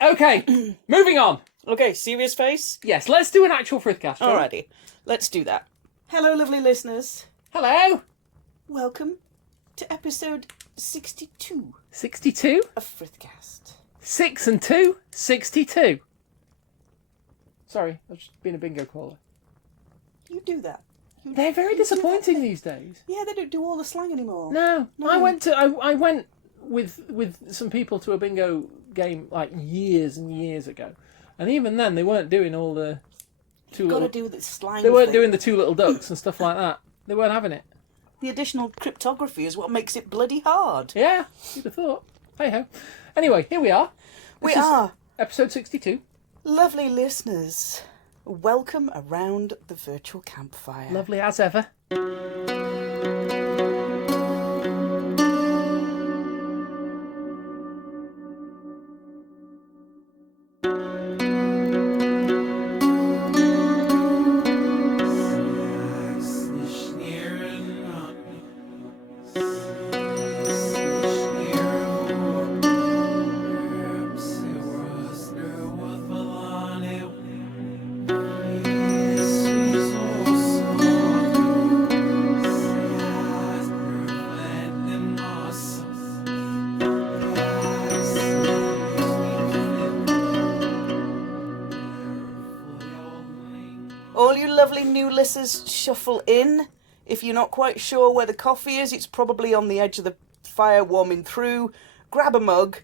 Okay, moving on. Okay, serious face? Yes, let's do an actual Frithcast. Alrighty, let's do that. Hello, lovely listeners. Hello. Welcome to episode 62 62? of Frithcast. 6 and 2? 62. Sorry, I've just been a bingo caller. You do that. They're very disappointing these days. Yeah, they don't do all the slang anymore. No. I went with some people to a bingo game like years and years ago, and even then they weren't doing all the do the slang. They weren't thing. doing the two little ducks and stuff like that. They weren't having it. The additional cryptography is what makes it bloody hard. Yeah, you'd have thought. Hey ho. Anyway, here we are. We are episode 62. Lovely listeners. Welcome around the virtual campfire. Lovely as ever. All you lovely new listeners shuffle in. If you're not quite sure where the coffee is, it's probably on the edge of the fire warming through. Grab a mug.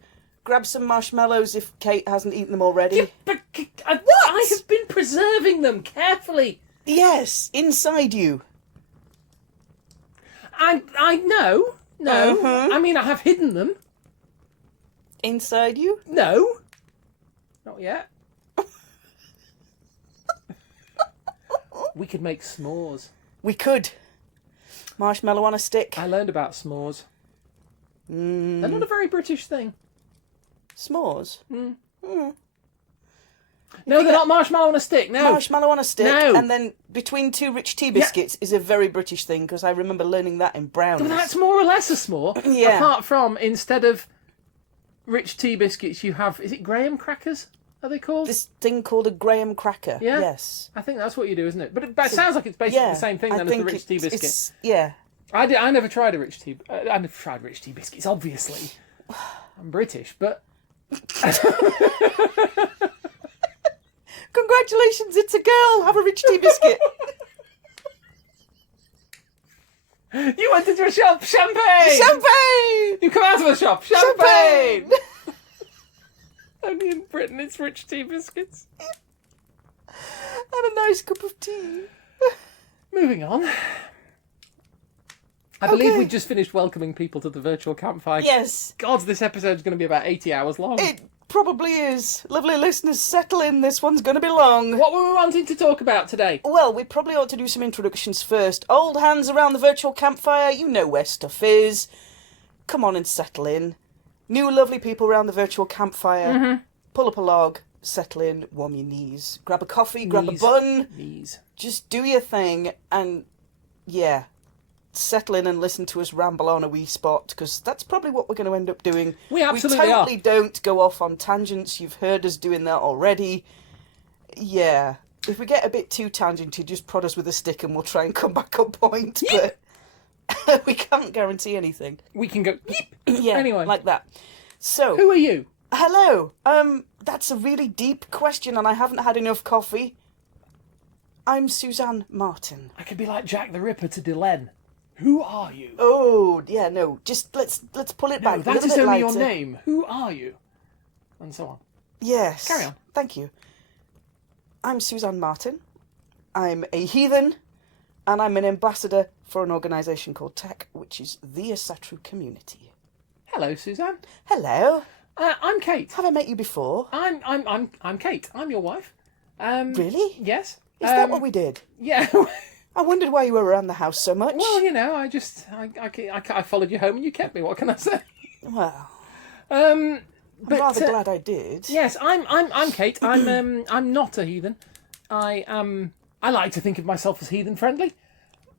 Grab some marshmallows if Kate hasn't eaten them already. Yeah, but I have been preserving them carefully. Yes, inside you. I know. No. Uh-huh. I mean, I have hidden them. Inside you? No. Not yet. We could make s'mores. We could. Marshmallow on a stick. I learned about s'mores. They're not a very British thing. S'mores? No, they're not marshmallow on a stick, no. Marshmallow on a stick, No. and then between two rich tea biscuits is a very British thing, because I remember learning that in brownies. But that's more or less a s'more. Yeah. Apart from, instead of rich tea biscuits, you have, is it graham crackers? Are they called? This thing called a graham cracker. Yeah? Yes. I think that's what you do, isn't it? But it sounds like it's basically the same thing I then as the think rich tea biscuit. Yeah. I never tried a rich tea. I never tried rich tea biscuits. Obviously, I'm British, but Congratulations, it's a girl. Have a rich tea biscuit. you went into a shop. Champagne. Champagne. You come out of a shop. Champagne. Only in Britain it's rich tea biscuits. And a nice cup of tea. Moving on. I believe we just finished welcoming people to the virtual campfire. Yes. God, this episode's going to be about 80 hours long. It probably is. Lovely listeners, settle in. This one's going to be long. What were we wanting to talk about today? Well, we probably ought to do some introductions first. Old hands around the virtual campfire, you know where stuff is. Come on and settle in. New lovely people around the virtual campfire. Pull up a log, settle in, warm your knees. Grab a coffee, grab a bun. Knees. Just do your thing and, yeah, settle in and listen to us ramble on a wee spot, because that's probably what we're going to end up doing. We absolutely are. We totally don't go off on tangents. You've heard us doing that already. Yeah. If we get a bit too tangenty, just prod us with a stick and we'll try and come back on point. Yep. But we can't guarantee anything. We can go, yeep. Yeah, Anyway. like that. So, Who are you? hello. That's a really deep question and I haven't had enough coffee. I'm Suzanne Martin. I could be like Jack the Ripper to Delenn. Who are you? Oh, yeah, no. Just let's pull it back. No, a that little is bit only lighter. your name. Who are you? And so on. Yes. Carry on. Thank you. I'm Suzanne Martin. I'm a heathen, and I'm an ambassador for an organisation called TEC, which is the Asatru community. Hello, Suzanne. Hello. I'm Kate. Have I met you before? I'm Kate. I'm your wife. Really? Yes. Is that what we did? Yeah. I wondered why you were around the house so much. Well, you know, I followed you home and you kept me. What can I say? Well, I'm I'm rather glad I did. Yes, I'm Kate. I'm not a heathen. I like to think of myself as heathen friendly.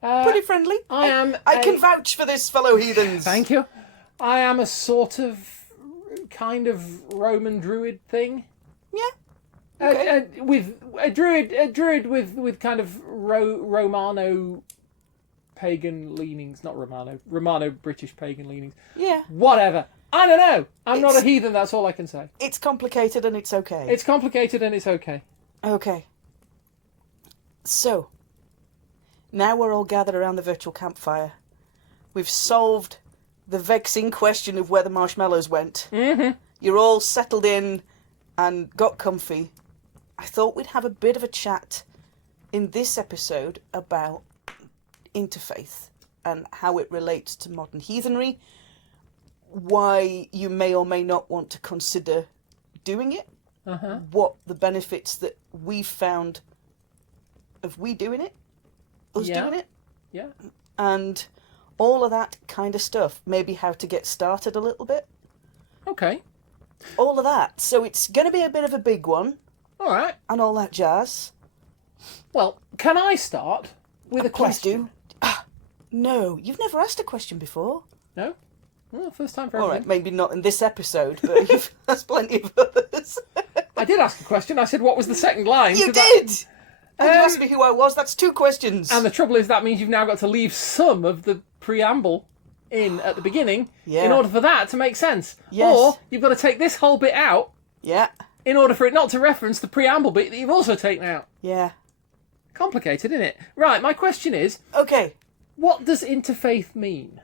Pretty friendly. I am. I can vouch for this, fellow heathens. Thank you. I am a sort of kind of Roman druid thing. Yeah. Okay. With a druid with kind of Romano pagan leanings, not Romano British pagan leanings. Yeah. Whatever. I don't know. I'm not a heathen. That's all I can say. It's complicated and it's okay. It's complicated and it's okay. Okay. So, now we're all gathered around the virtual campfire. We've solved the vexing question of where the marshmallows went. Mm-hmm. You're all settled in and got comfy. I thought we'd have a bit of a chat in this episode about interfaith and how it relates to modern heathenry, why you may or may not want to consider doing it, what the benefits that we've found of we doing it, us doing it, and all of that kind of stuff. Maybe how to get started a little bit. Okay. All of that. So it's going to be a bit of a big one. All right. And all that jazz. Well, can I start with a question? No, you've never asked a question before. No? Well, first time for All everything. right, maybe not in this episode, but you've asked plenty of others. I did ask a question. I said, what was the second line? You did! And you asked me who I was. That's 2 questions. And the trouble is that means you've now got to leave some of the preamble in at the beginning in order for that to make sense. Yes. Or you've got to take this whole bit out in order for it not to reference the preamble bit that you've also taken out. Yeah. Complicated, isn't it? Right, my question is... Okay. What does interfaith mean?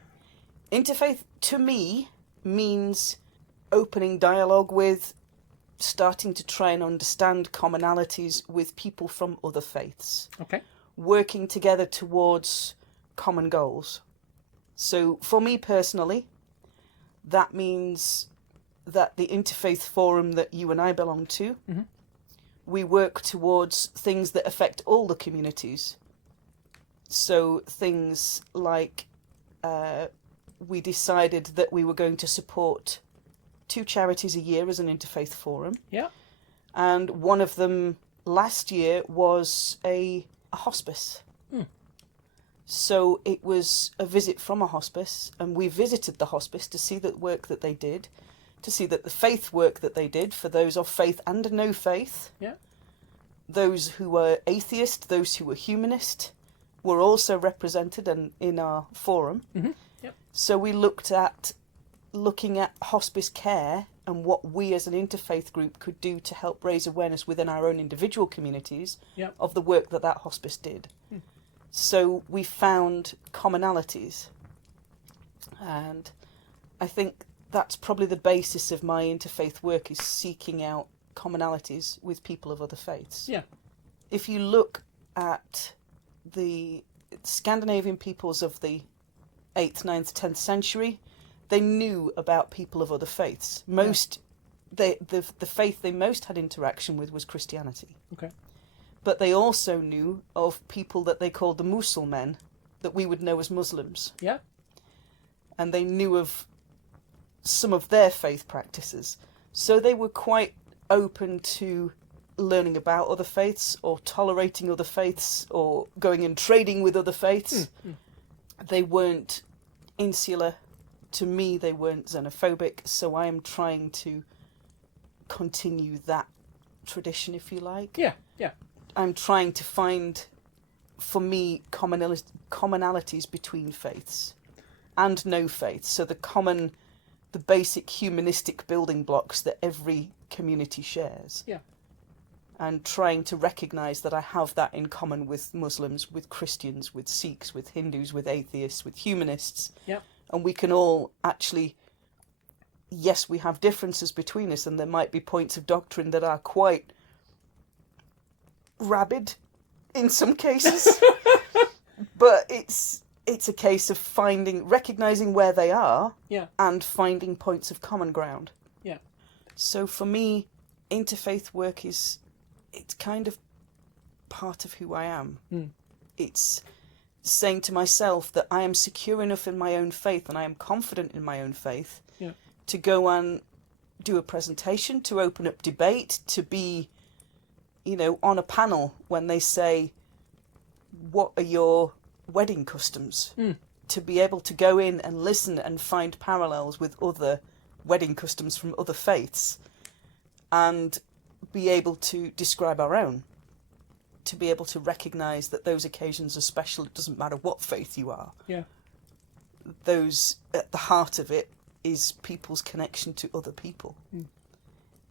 Interfaith, to me, means opening dialogue with, starting to try and understand commonalities with people from other faiths. Okay. Working together towards common goals. So, for me personally, that means that the Interfaith Forum that you and I belong to, we work towards things that affect all the communities. So, things like we decided that we were going to support 2 charities a year as an Interfaith Forum. Yeah. And one of them last year was a hospice. So it was a visit from a hospice, and we visited the hospice to see the work that they did, to see that the faith work that they did for those of faith and no faith, those who were atheist, those who were humanist, were also represented in our forum. So we looking at hospice care and what we as an interfaith group could do to help raise awareness within our own individual communities of the work that hospice did. So we found commonalities, and I think that's probably the basis of my interfaith work, is seeking out commonalities with people of other faiths. Yeah. If you look at the Scandinavian peoples of the 8th, 9th, 10th century, they knew about people of other faiths. The faith they most had interaction with was Christianity. Okay. But they also knew of people that they called the Musulmen, that we would know as Muslims. Yeah. And they knew of some of their faith practices. So they were quite open to learning about other faiths, or tolerating other faiths, or going and trading with other faiths. They weren't insular. To me, they weren't xenophobic. So I am trying to continue that tradition, if you like. Yeah, yeah. I'm trying to find, for me, commonalities between faiths and no faiths. So the basic humanistic building blocks that every community shares. Yeah. And trying to recognise that I have that in common with Muslims, with Christians, with Sikhs, with Hindus, with atheists, with humanists. Yeah. And we can all actually, yes, we have differences between us, and there might be points of doctrine that are quite rabid in some cases. But it's a case of recognising where they are, and finding points of common ground. Yeah. So for me, interfaith work it's kind of part of who I am. It's saying to myself that I am secure enough in my own faith, and I am confident in my own faith, to go and do a presentation, to open up debate, to be, on a panel when they say, what are your wedding customs? To be able to go in and listen and find parallels with other wedding customs from other faiths and be able to describe our own, to be able to recognise that those occasions are special. It doesn't matter what faith you are. Yeah. Those, at the heart of it, is people's connection to other people. Mm.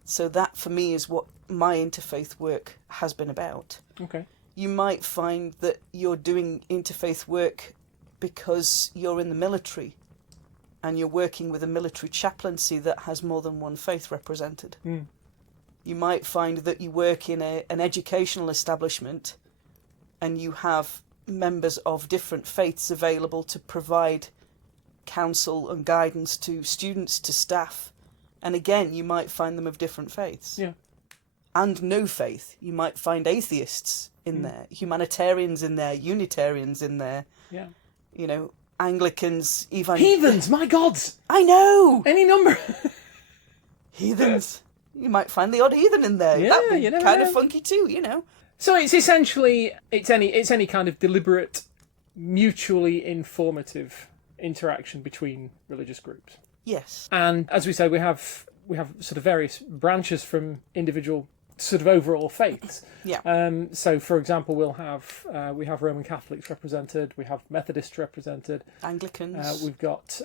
So that, for me, is what my interfaith work has been about. Okay. You might find that you're doing interfaith work because you're in the military and you're working with a military chaplaincy that has more than one faith represented. Mm. You might find that you work in an educational establishment and you have members of different faiths available to provide counsel and guidance to students, to staff. And again, you might find them of different faiths. Yeah. And no faith. You might find atheists in there, humanitarians in there, Unitarians in there. Yeah. You know, Anglicans, Heathens, my gods! I know! Any number. Heathens. You might find the odd heathen in there. Yeah, That'd be you never kind know. of funky too, you know. So it's essentially, it's any kind of deliberate, mutually informative interaction between religious groups. Yes. And as we say, we have sort of various branches from individual sort of overall faiths. Yeah. So, for example, we have Roman Catholics represented, we have Methodists represented, Anglicans. we've got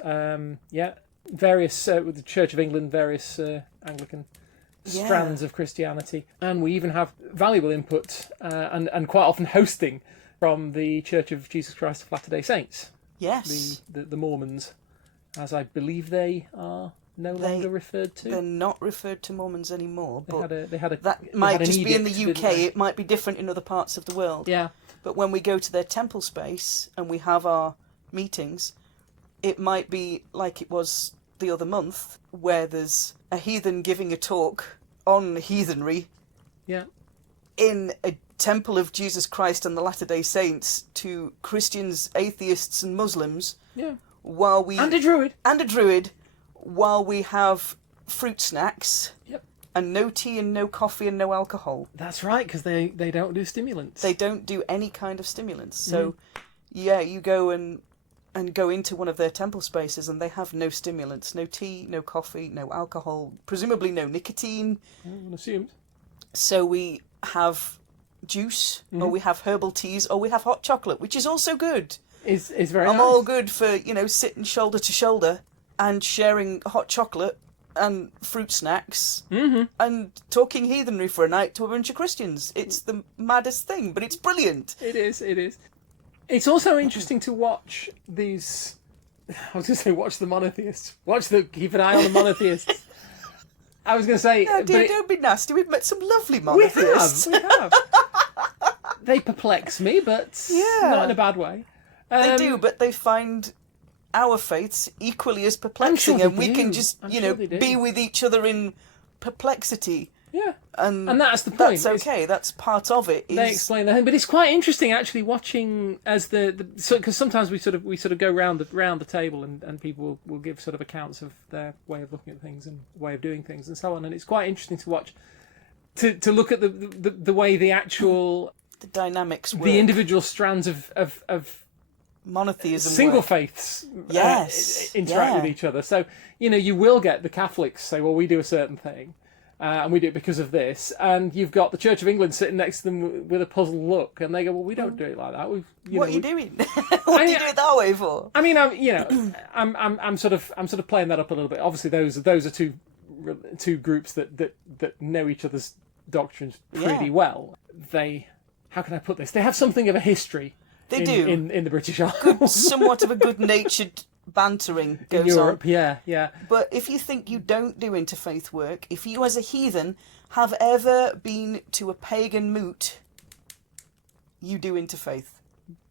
various with the Church of England, various Anglican strands of Christianity, and we even have valuable input and quite often hosting from the Church of Jesus Christ of Latter-day Saints. Yes. The Mormons, as I believe they are no longer referred to. They're not referred to Mormons anymore, but that might just be in the UK. It might be different in other parts of the world. Yeah. But when we go to their temple space and we have our meetings, it might be like it was the other month, where there's a heathen giving a talk on heathenry. Yeah. In a temple of Jesus Christ and the Latter-day Saints to Christians, atheists and Muslims. Yeah. And a druid. While we have fruit snacks. Yep. And no tea and no coffee and no alcohol. That's right, because they don't do stimulants. They don't do any kind of stimulants. So, yeah, you go and go into one of their temple spaces and they have no stimulants, no tea, no coffee, no alcohol, presumably no nicotine. I assumed. So we have juice, or we have herbal teas, or we have hot chocolate, which is also good. It's very I'm nice. all good for, sitting shoulder to shoulder and sharing hot chocolate and fruit snacks and talking heathenry for a night to a bunch of Christians. It's the maddest thing, but it's brilliant. It is. It's also interesting to watch these... I was going to say watch the monotheists. Keep an eye on the monotheists. I was going to say... No, dude, don't be nasty. We've met some lovely monotheists. We have. They perplex me, but not in a bad way. They do, but they find our faiths equally as perplexing, and we can just, be with each other in perplexity. Yeah, and that's the point. That's okay. That's part of it. They explain the thing, but it's quite interesting actually watching as because sometimes we sort of go round the table and people will give sort of accounts of their way of looking at things and way of doing things and so on, and it's quite interesting to watch to look at the way the actual the dynamics work. The individual strands of monotheism single work. Faiths interact with each other. So you will get the Catholics say, well, we do a certain thing and we do it because of this, and you've got the Church of England sitting next to them with a puzzled look, and they go, well, we don't do it like that. What are you doing? What do you do it that way for? I mean, I'm sort of playing that up a little bit. Obviously those are two groups that know each other's doctrines pretty well. How can I put this? They have something of a history. They do in the British Isles. Somewhat of a good-natured bantering goes in Europe, on. Yeah. But if you think you don't do interfaith work, if you as a heathen have ever been to a pagan moot, you do interfaith.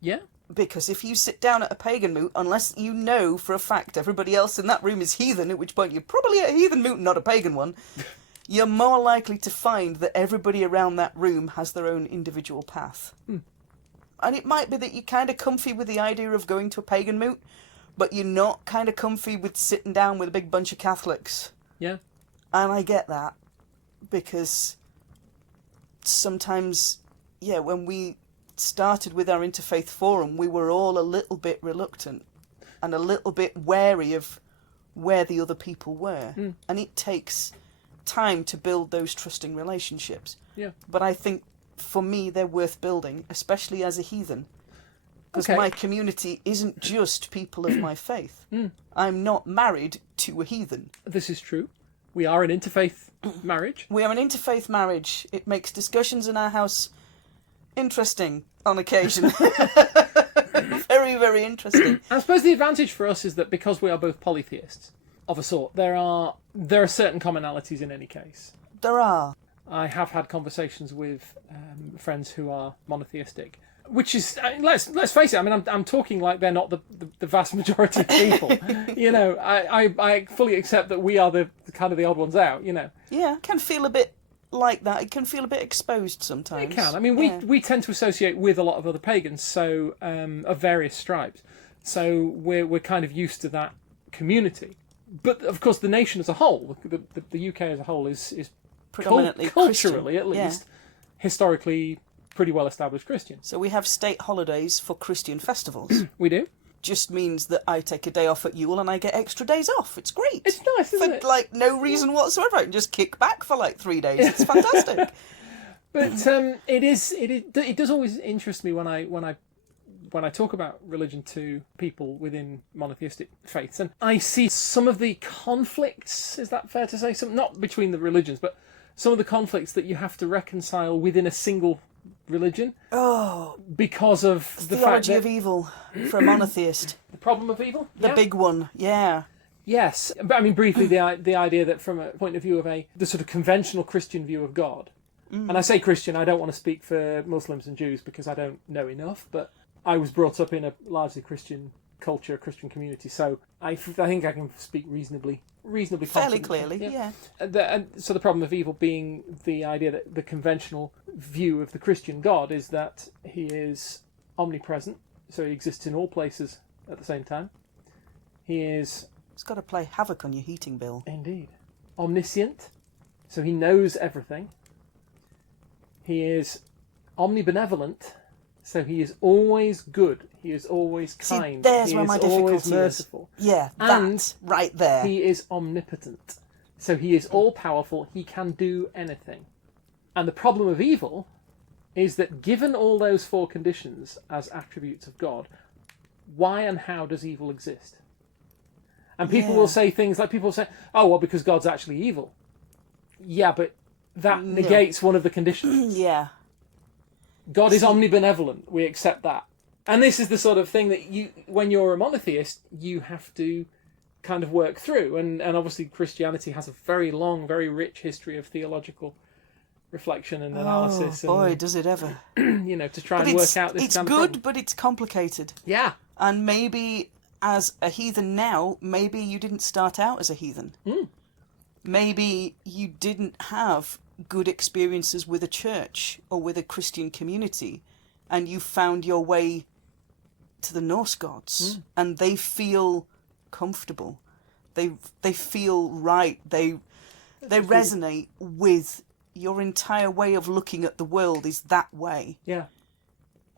Yeah. Because if you sit down at a pagan moot, unless you know for a fact everybody else in that room is heathen, at which point you're probably at a heathen moot, not a pagan one, you're more likely to find that everybody around that room has their own individual path. And it might be that you're kind of comfy with the idea of going to a pagan moot, but you're not kind of comfy with sitting down with a big bunch of Catholics. Yeah. And I get that, because sometimes, when we started with our Interfaith Forum, we were all a little bit reluctant and a little bit wary of where the other people were. And it takes time to build those trusting relationships. Yeah. But I think, for me, they're worth building, especially as a heathen. Because Okay. my community isn't just people of my faith. I'm not married to a heathen. This is true. We are an interfaith marriage. We are an interfaith marriage. It makes discussions in our house interesting on occasion. Very, very interesting. I suppose the advantage for us is that because we are both polytheists of a sort, there are certain commonalities in any case. There are. I have had conversations with friends who are monotheistic, which is, let's face it, I mean, I'm talking like they're not the vast majority of people. You know, I fully accept that we are the kind of the odd ones out, you know. Yeah, it can feel a bit like that. It can feel a bit exposed sometimes. It can. I mean, we tend to associate with a lot of other pagans, so of various stripes. So we're kind of used to that community. But of course, the nation as a whole, the UK as a whole, is Predominantly culturally, Christian. at least, historically pretty well established Christian. So we have state holidays for Christian festivals. We do. Just means that I take a day off at Yule and I get extra days off. It's great. It's nice, isn't for it? like no reason whatsoever. I can just kick back for like 3 days. It's fantastic. But it does always interest me when I talk about religion to people within monotheistic faiths, and I see some of the conflicts. Is that fair to say? Some, not between the religions, but some of the conflicts that you have to reconcile within a single religion. Oh, because of the fact theology that of evil for a monotheist. the problem of evil. The big one, yeah. Yes, but I mean briefly the idea that from a point of view of the sort of conventional Christian view of God, and I say Christian, I don't want to speak for Muslims and Jews because I don't know enough, but I was brought up in a largely Christian culture, Christian community, so I think I can speak reasonably Fairly confidently. clearly, yeah. So the problem of evil being the idea that the conventional view of the Christian God is that he is omnipresent, so he exists in all places at the same time. He is... It's got to play havoc on your heating bill. Indeed. Omniscient, so he knows everything. He is omnibenevolent, so he is always good. He is always kind. See, there's he where is my always difficulty merciful. is. Yeah, And that's right there. He is omnipotent, so he is all-powerful. He can do anything. And the problem of evil is that given all those four conditions as attributes of God, why and how does evil exist? And people will say things like, people say, oh, well, because God's actually evil. Yeah, but that negates one of the conditions. Yeah. God is omnibenevolent. We accept that. And this is the sort of thing that when you're a monotheist, you have to kind of work through. And obviously Christianity has a very long, very rich history of theological reflection and analysis. Oh, boy, and, does it ever. You know, to try and work out this it's kind good, of problem. but it's complicated. Yeah. And maybe as a heathen now, maybe you didn't start out as a heathen. Maybe you didn't have good experiences with a church or with a Christian community, and you found your way to the Norse gods, and they feel comfortable. They feel right. They resonate with your entire way of looking at the world is that way. Yeah.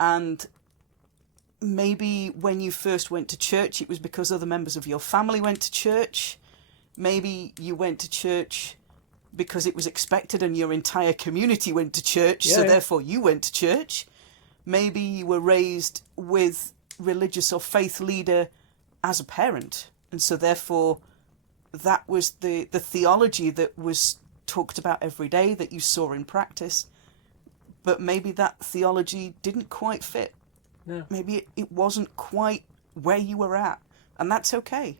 And maybe when you first went to church, it was because other members of your family went to church. Maybe you went to church because it was expected and your entire community went to church, so therefore you went to church. Maybe you were raised with religious or faith leader as a parent, and so therefore that was the theology that was talked about every day, that you saw in practice. But maybe that theology didn't quite fit. No. Maybe it wasn't quite where you were at, and that's okay.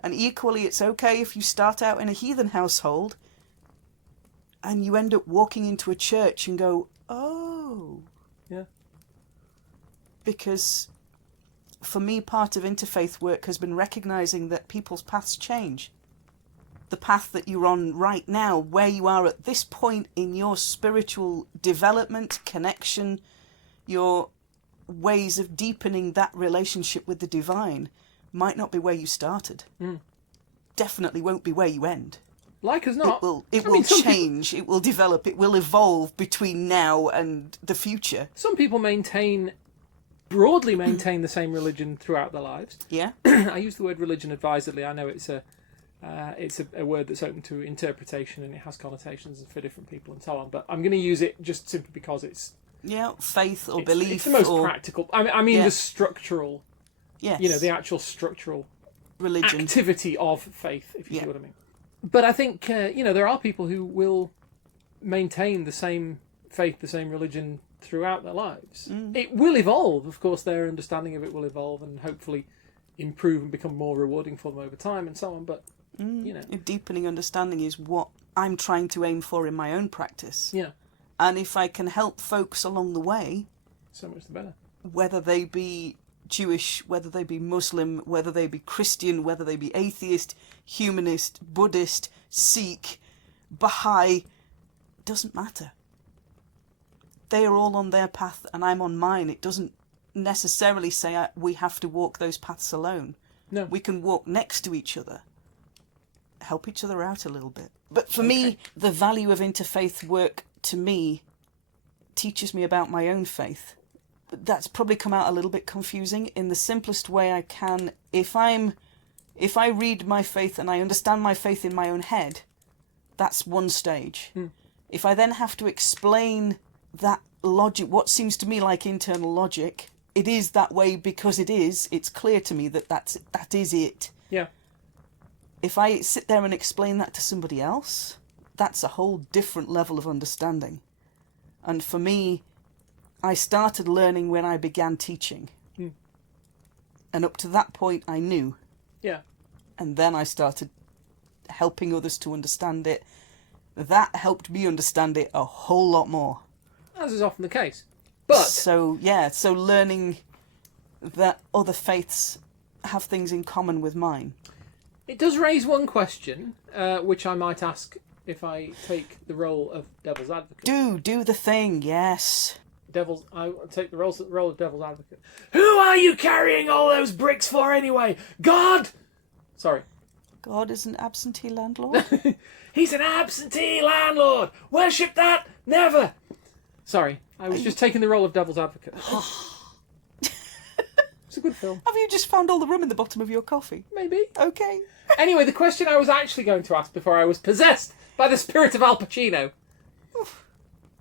And equally, it's okay if you start out in a heathen household and you end up walking into a church and go, oh. Yeah. Because for me, part of interfaith work has been recognising that people's paths change. The path that you're on right now, where you are at this point in your spiritual development, connection, your ways of deepening that relationship with the divine might not be where you started. Definitely won't be where you end. Like as not. It will change, it will develop, it will evolve between now and the future. Some people broadly maintain the same religion throughout their lives. Yeah? I use the word religion advisedly. I know it's a It's a word that's open to interpretation, and it has connotations for different people and so on. But I'm going to use it just simply because it's faith or belief. It's the most practical. I mean the structural. Yes. The actual structural religion activity of faith, if you see what I mean. But I think there are people who will maintain the same faith, the same religion throughout their lives. It will evolve, of course. Their understanding of it will evolve and hopefully improve and become more rewarding for them over time and so on. But a deepening understanding is what I'm trying to aim for in my own practice. Yeah. And if I can help folks along the way, so much the better. Whether they be Jewish, whether they be Muslim, whether they be Christian, whether they be atheist, humanist, Buddhist, Sikh, Baha'i, doesn't matter. They are all on their path and I'm on mine. It doesn't necessarily say we have to walk those paths alone. No. We can walk next to each other, help each other out a little bit. But for me, the value of interfaith work, to me, teaches me about my own faith. That's probably come out a little bit confusing. In the simplest way I can, if I read my faith and I understand my faith in my own head, that's one stage. If I then have to explain that logic, what seems to me like internal logic, it is that way because it's clear to me that is it. Yeah. If I sit there and explain that to somebody else, that's a whole different level of understanding. And for me, I started learning when I began teaching. And up to that point, I knew. Yeah. And then I started helping others to understand it. That helped me understand it a whole lot more. As is often the case. But so learning that other faiths have things in common with mine. It does raise one question, which I might ask if I take the role of devil's advocate. Do the thing, yes. I take the role of devil's advocate. Who are you carrying all those bricks for anyway? God! Sorry. God is an absentee landlord? He's an absentee landlord! Worship that! Never! Sorry, I was just taking the role of devil's advocate. It's a good film. Have you just found all the rum in the bottom of your coffee? Maybe. Okay. Anyway, the question I was actually going to ask before I was possessed by the spirit of Al Pacino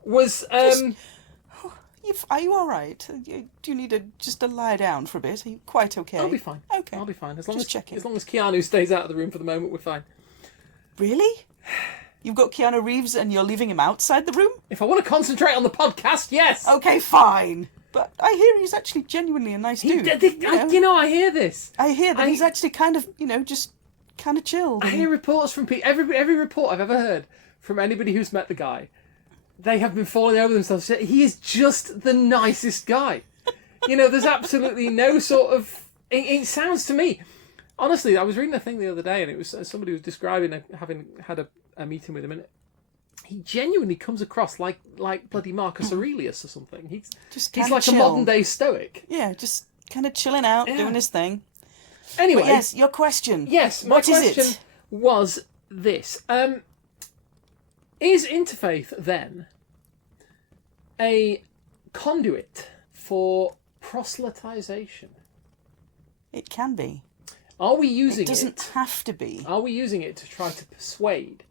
was... Are you all right? Do you need just to lie down for a bit? Are you quite okay? I'll be fine. Okay. I'll be fine. As long as checking. Keanu stays out of the room for the moment, we're fine. Really? You've got Keanu Reeves and you're leaving him outside the room? If I want to concentrate on the podcast, yes. Okay, fine. But I hear he's actually genuinely a nice dude. I hear this. I hear that he's actually kind of, just kind of chill. I hear reports from people. Every report I've ever heard from anybody who's met the guy, they have been falling over themselves. He is just the nicest guy. There's absolutely no sort of... It sounds to me... Honestly, I was reading a thing the other day, and it was somebody was describing having had a meeting with him, and he genuinely comes across like bloody Marcus Aurelius or something. He's like chill. A modern day Stoic. Yeah, just kind of chilling out, doing his thing. Anyway, but yes, your question. Yes, my question was this: is interfaith then a conduit for proselytization? It can be. Are we using it? It doesn't have to be. Are we using it to try to persuade?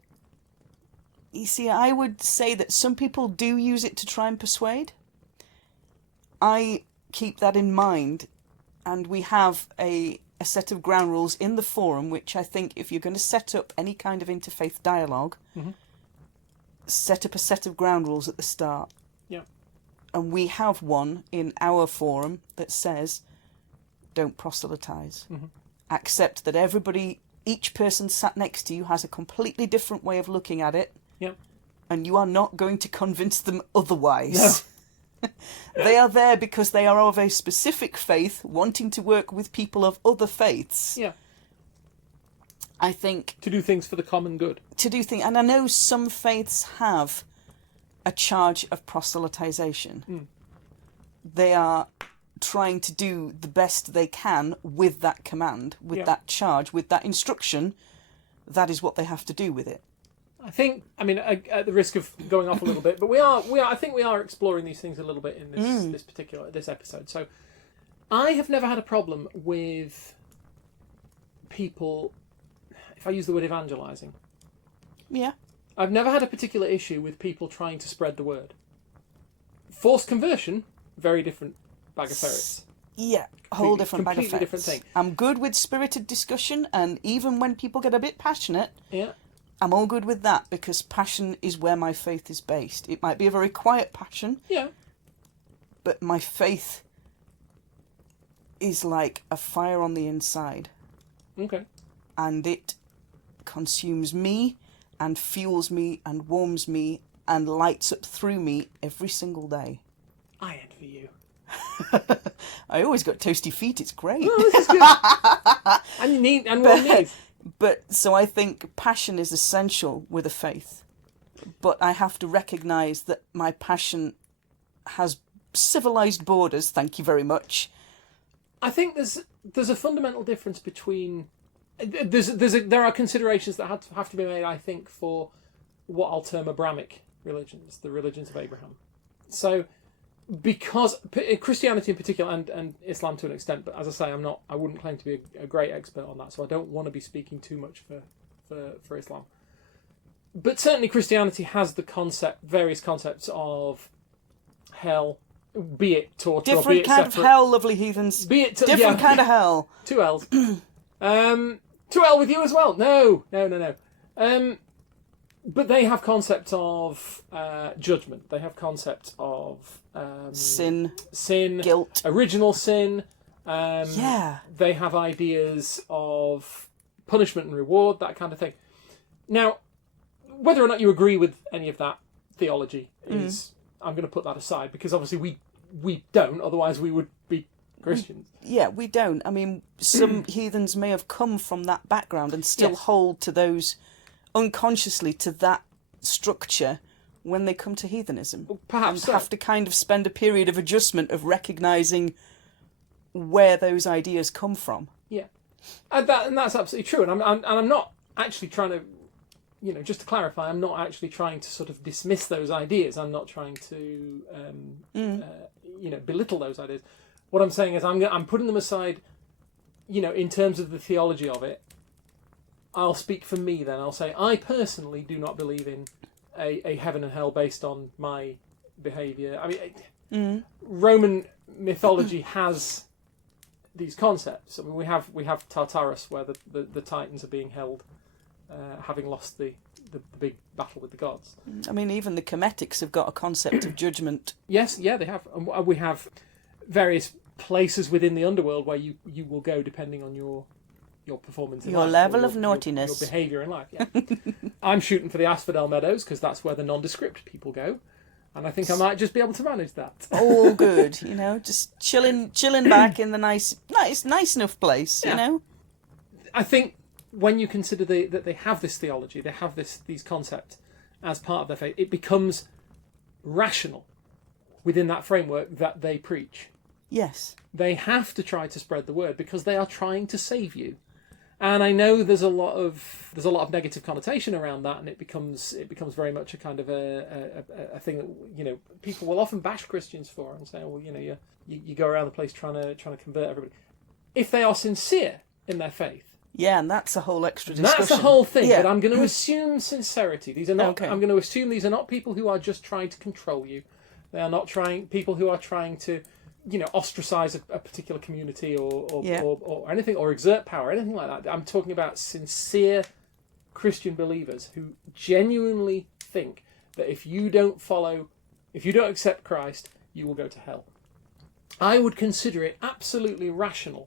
You see, I would say that some people do use it to try and persuade. I keep that in mind, and we have a set of ground rules in the forum, which I think if you're going to set up any kind of interfaith dialogue, set up a set of ground rules at the start. Yeah. And we have one in our forum that says, don't proselytize. Accept that each person sat next to you has a completely different way of looking at it. Yep. And you are not going to convince them otherwise. No. They are there because they are of a specific faith, wanting to work with people of other faiths. Yeah. I think... To do things for the common good. And I know some faiths have a charge of proselytization. They are trying to do the best they can with that command, with that charge, with that instruction. That is what they have to do with it. I think, at the risk of going off a little bit, but I think we are exploring these things a little bit in this episode. So I have never had a problem with people, if I use the word evangelizing. Yeah. I've never had a particular issue with people trying to spread the word. Forced conversion, very different bag of ferrets. Yeah, a whole different bag of completely ferrets. different thing. I'm good with spirited discussion, and even when people get a bit passionate, Yeah. I'm all good with that, because passion is where my faith is based. It might be a very quiet passion, Yeah. but my faith is like a fire on the inside. Okay. And it consumes me and fuels me and warms me and lights up through me every single day. I envy you. I always got toasty feet, it's great. Oh, this is good. And you need, and one needs. But so I think passion is essential with a faith. But I have to recognise that my passion has civilised borders, thank you very much. I think there's a fundamental difference between there are considerations that have to be made, I think, for what I'll term Abramic religions, the religions of Abraham. So, because Christianity in particular, and Islam to an extent, but as I say, I wouldn't claim to be a great expert on that, so I don't want to be speaking too much for Islam. But certainly Christianity has various concepts of hell, be it torture, Different or be it kind separate. of hell, lovely heathens. Be it Different kind of hell. 2 L's. 2L with you as well. No. But they have concepts of judgment. They have concepts of Sin, guilt, original sin. Yeah. They have ideas of punishment and reward, that kind of thing. Now, whether or not you agree with any of that theology is, I'm going to put that aside, because obviously we don't, otherwise we would be Christians. Yeah, we don't. I mean, some heathens may have come from that background and still hold to those, unconsciously, to that structure when they come to heathenism. Well, perhaps and have to kind of spend a period of adjustment of recognising where those ideas come from. Yeah, and that's absolutely true. And I'm not actually trying to, just to clarify, I'm not actually trying to sort of dismiss those ideas. I'm not trying to, belittle those ideas. What I'm saying is I'm putting them aside, in terms of the theology of it. I'll speak for me then. I'll say I personally do not believe in a heaven and hell based on my behaviour. I mean, Roman mythology has these concepts. I mean, we have Tartarus, where the Titans are being held, having lost the big battle with the gods. I mean, even the Cometics have got a concept of judgment. Yes, yeah, they have. And we have various places within the underworld where you will go depending on your performance in your life, level of naughtiness, your behaviour in life. Yeah. I'm shooting for the Asphodel Meadows because that's where the nondescript people go, and I think I might just be able to manage that. All good, just chilling back in the nice enough place, I think when you consider that they have this theology, they have these concepts as part of their faith, it becomes rational within that framework that they preach. Yes. They have to try to spread the word because they are trying to save you. And I know there's a lot of negative connotation around that, and it becomes very much a kind of a thing that people will often bash Christians for and say, well, you go around the place trying to convert everybody. If they are sincere in their faith, yeah, and that's a whole extra discussion. that's the whole thing. Yeah. But I'm going to assume sincerity. These are not. Okay. I'm going to assume these are not people who are just trying to control you. They are not people who are trying to, ostracize a particular community or anything, or exert power, anything like that. I'm talking about sincere Christian believers who genuinely think that if you don't accept Christ, you will go to hell. I would consider it absolutely rational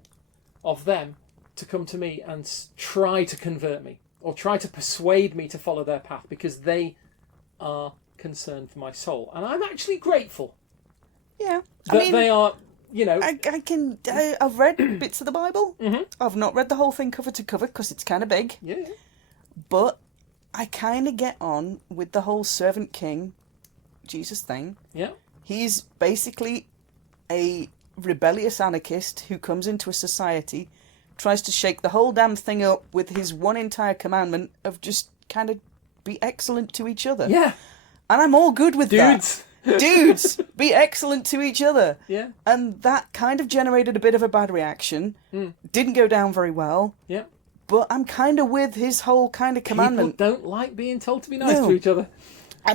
of them to come to me and try to convert me or try to persuade me to follow their path, because they are concerned for my soul, and I'm actually grateful. Yeah, they are. I've read bits of the Bible. Mm-hmm. I've not read the whole thing cover to cover because it's kind of big. Yeah. But I kind of get on with the whole servant king Jesus thing. Yeah. He's basically a rebellious anarchist who comes into a society, tries to shake the whole damn thing up with his one entire commandment of just kind of be excellent to each other. Yeah. And I'm all good with Dudes. that. Dudes, be excellent to each other. Yeah. And that kind of generated a bit of a bad reaction. Didn't go down very well. Yeah. But I'm kind of with his whole kind of commandment. People don't like being told to be nice No. to each other.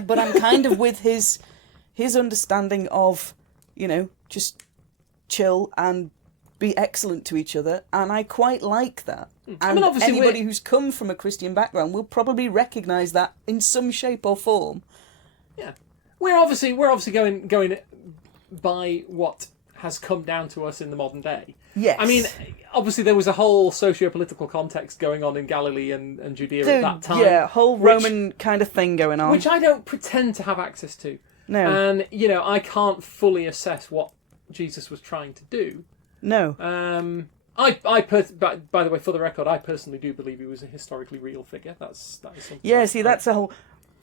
But I'm kind of with his understanding of, just chill and be excellent to each other, and I quite like that. And obviously anybody who's come from a Christian background will probably recognise that in some shape or form. Yeah, we're obviously going by what has come down to us in the modern day. Yes. I mean, obviously there was a whole socio-political context going on in Galilee and Judea at that time. Yeah, whole Roman kind of thing going on. Which I don't pretend to have access to. No. And, I can't fully assess what Jesus was trying to do. No. By the way, for the record, I personally do believe he was a historically real figure. That is something. Yeah, see, that's a whole...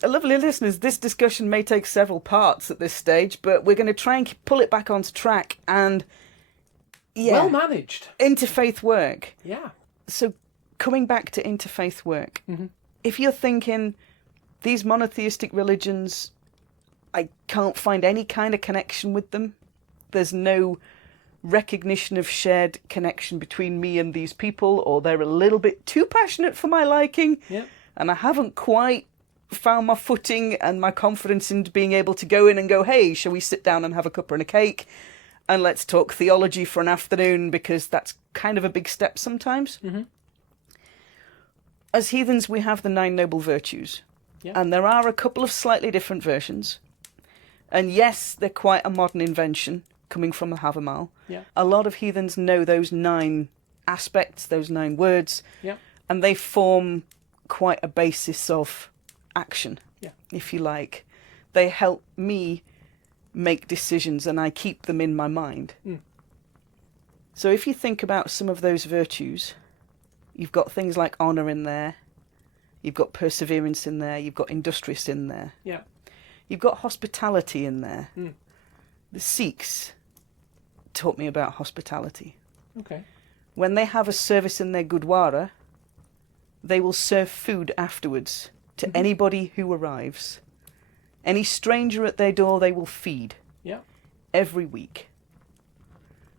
Lovely listeners, this discussion may take several parts at this stage, but we're going to try and pull it back onto track and... Yeah. Well managed. Interfaith work. Yeah. So, coming back to interfaith work, if you're thinking, these monotheistic religions, I can't find any kind of connection with them, there's no recognition of shared connection between me and these people, or they're a little bit too passionate for my liking, and I haven't quite found my footing and my confidence in being able to go in and go, hey, shall we sit down and have a cuppa and a cake and let's talk theology for an afternoon, because that's kind of a big step sometimes. As heathens, we have the 9 noble virtues, and there are a couple of slightly different versions, and yes, they're quite a modern invention coming from the Havamal. A lot of heathens know those 9 aspects, those 9 words, and they form quite a basis of action, if you like. They help me make decisions and I keep them in my mind. So if you think about some of those virtues, you've got things like honour in there, you've got perseverance in there, you've got industrious in there, you've got hospitality in there. The Sikhs taught me about hospitality. Okay. When they have a service in their Gurdwara, they will serve food afterwards to anybody who arrives. Any stranger at their door, they will feed. Every week.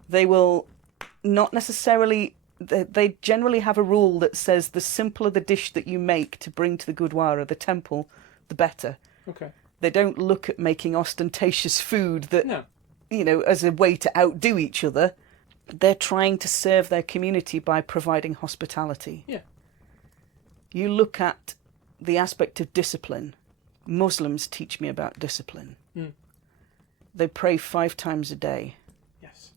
They will not necessarily... They generally have a rule that says the simpler the dish that you make to bring to the Gurdwara, the temple, the better. Okay. They don't look at making ostentatious food that, No. As a way to outdo each other. They're trying to serve their community by providing hospitality. Yeah. You look at the aspect of discipline. Muslims teach me about discipline. They pray 5 times a day. Yes.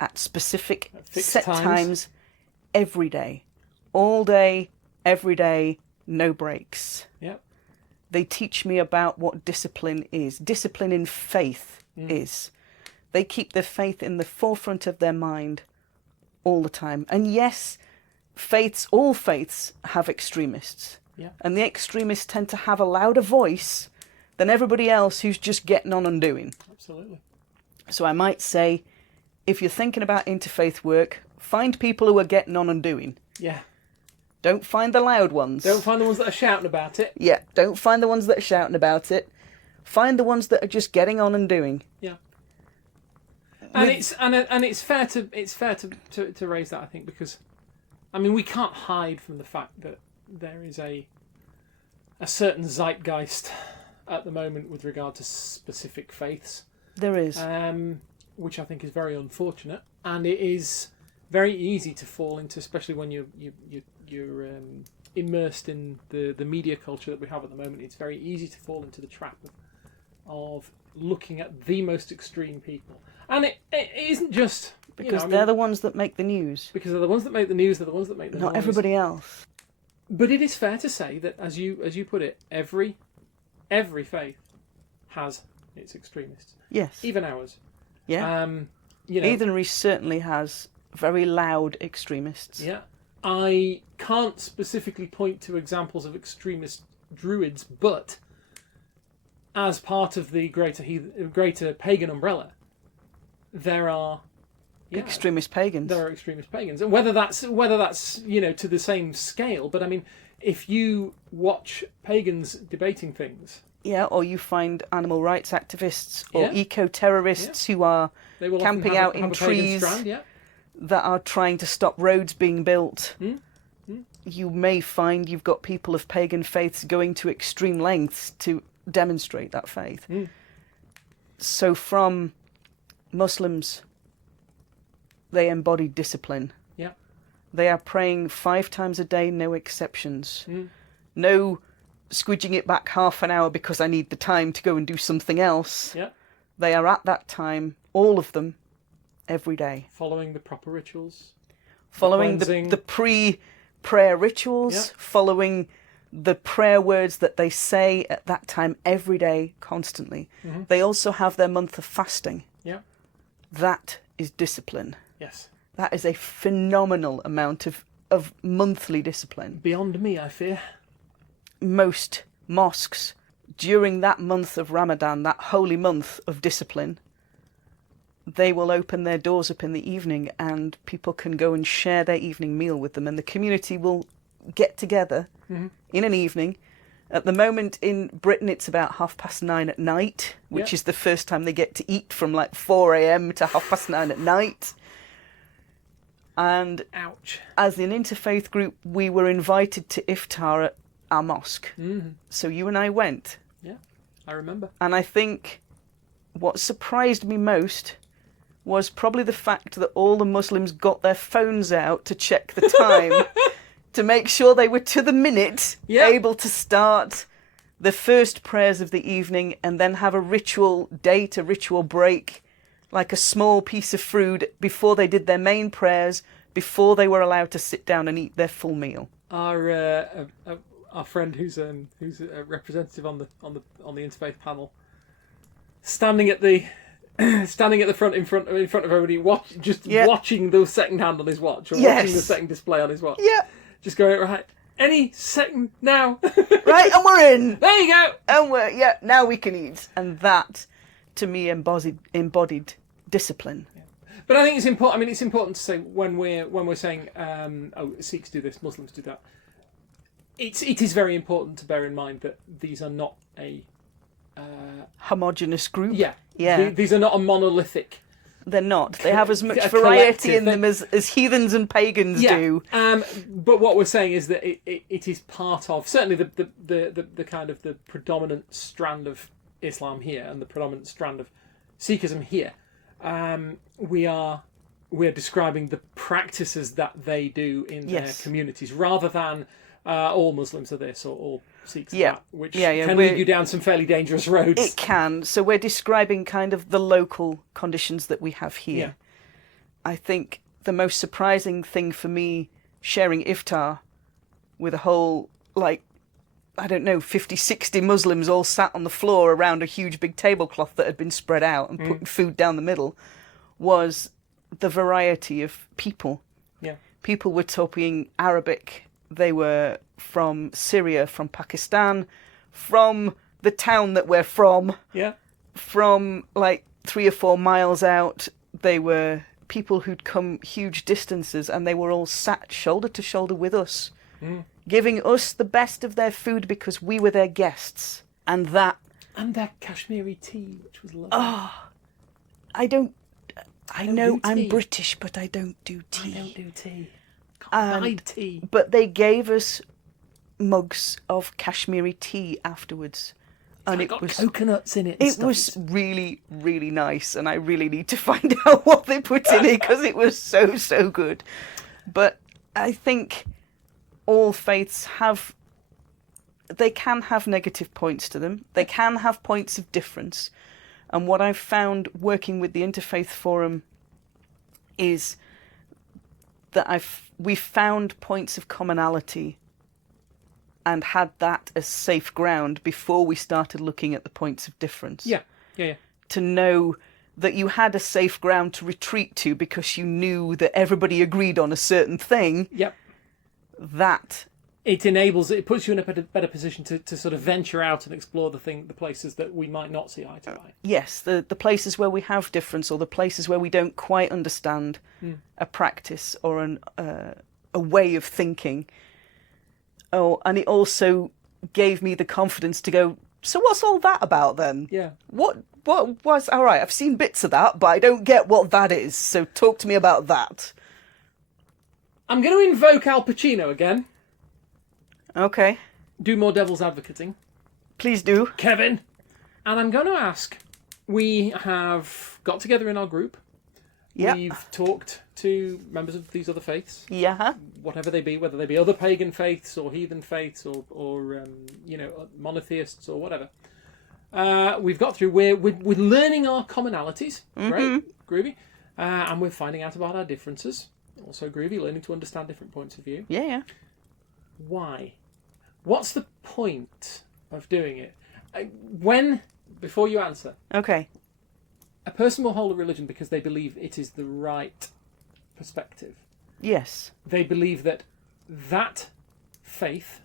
At specific Fixed set times every day. All day, every day, no breaks. Yep. They teach me about what discipline is. Discipline in faith is. They keep their faith in the forefront of their mind all the time. And yes, all faiths have extremists. Yeah. And the extremists tend to have a louder voice than everybody else who's just getting on and doing. Absolutely. So I might say, if you're thinking about interfaith work, find people who are getting on and doing. Yeah. Don't find the loud ones. Don't find the ones that are shouting about it. Yeah, don't find the ones that are shouting about it. Find the ones that are just getting on and doing. Yeah. And it's fair to raise that, I think, because I mean we can't hide from the fact that there is a certain zeitgeist at the moment with regard to specific faiths. There is. Which I think is very unfortunate, and it is very easy to fall into, especially when you're immersed in the media culture that we have at the moment. It's very easy to fall into the trap of looking at the most extreme people, and it isn't just because they're the ones that make the news. Because they're the ones that make the news. They're the ones that make the not noise. Everybody else. But it is fair to say that, as you put it, every faith has its extremists. Yes. Even ours. Yeah. Heathenry certainly has very loud extremists. Yeah. I can't specifically point to examples of extremist druids, but as part of the greater pagan umbrella, there are extremist pagans. There are extremist pagans, and whether that's to the same scale. But I mean, if you watch pagans debating things. Yeah, or you find animal rights activists or eco-terrorists who are camping out in trees that are trying to stop roads being built. you may find you've got people of pagan faiths going to extreme lengths to demonstrate that faith. So from Muslims, they embody discipline. Yeah. They are praying 5 times a day, no exceptions. No squidging it back half an hour because I need the time to go and do something else. Yeah. They are at that time, all of them, every day. Following the proper rituals. Following the pre-prayer rituals, Yeah. following the prayer words that they say at that time every day, constantly. They also have their month of fasting. Yeah. That is discipline. Yes. That is a phenomenal amount of monthly discipline. Beyond me, I fear. Most mosques, during that month of Ramadan, that holy month of discipline, they will open their doors up in the evening and people can go and share their evening meal with them, and the community will get together in an evening. At the moment in Britain, it's about 9:30 at night, which is the first time they get to eat, from like 4 a.m. to 9:30 at night. And ouch, as an interfaith group, we were invited to iftar at our mosque. So you and I went. Yeah, I remember. And I think what surprised me most was probably the fact that all the Muslims got their phones out to check the time to make sure they were to the minute able to start the first prayers of the evening and then have a ritual date, a ritual break, like a small piece of food before they did their main prayers, before they were allowed to sit down and eat their full meal. Our friend who's a representative on the Interfaith panel, standing at the front in front of everybody, watching the second hand on his watch, or watching the second display on his watch. Yeah. Just going, right, any second now. Right, and we're in. There you go. And now we can eat. And that, to me, embodied discipline. Yeah. But I think it's important. I mean, it's important to say when we're saying, Sikhs do this, Muslims do that. It is very important to bear in mind that these are not a homogenous group. Yeah. These are not a monolithic. They're not. They have as much variety in them as heathens and pagans do. But what we're saying is that it is part of, certainly the kind of the predominant strand of Islam here and the predominant strand of Sikhism here. We are describing the practices that they do in their communities, rather than all Muslims are this or all Sikhs are that, which can lead you down some fairly dangerous roads. It can. So we're describing kind of the local conditions that we have here. Yeah. I think the most surprising thing for me, sharing iftar with a whole, 50, 60 Muslims all sat on the floor around a huge big tablecloth that had been spread out and putting food down the middle, was the variety of people. Yeah. People were talking Arabic. They were from Syria, from Pakistan, from the town that we're from. Yeah. From 3 or 4 miles out. They were people who'd come huge distances, and they were all sat shoulder to shoulder with us, giving us the best of their food because we were their guests. And their Kashmiri tea, which was lovely. I know I'm British, but I don't do tea. I don't do tea. Can't buy tea. But they gave us mugs of Kashmiri tea afterwards. And it was coconuts in it. It was really, really nice, and I really need to find out what they put in it because it was so good. But I think all faiths can have negative points to them. They can have points of difference. And what I've found working with the Interfaith Forum is that we've found points of commonality and had that as safe ground before we started looking at the points of difference. Yeah. To know that you had a safe ground to retreat to because you knew that everybody agreed on a certain thing. Yep. That it puts you in a better position to sort of venture out and explore the places that we might not see eye to eye. Yes, the places where we have difference, or the places where we don't quite understand a practice or a way of thinking. Oh, and it also gave me the confidence to go, so what's all that about then? Yeah. What was, all right, I've seen bits of that, but I don't get what that is, so talk to me about that. I'm going to invoke Al Pacino again. Okay. do more devil's advocating. Please do. Kevin. And I'm going to ask, we have got together in our group. Yep. We've talked to members of these other faiths, Yeah. whatever they be, whether they be other pagan faiths or heathen faiths or monotheists or whatever. We've got through, we're learning our commonalities. Great, groovy. And we're finding out about our differences. Also groovy, learning to understand different points of view. Yeah. Why? What's the point of doing it? Before you answer, Okay. a person will hold a religion because they believe it is the right perspective. Yes. They believe that faith,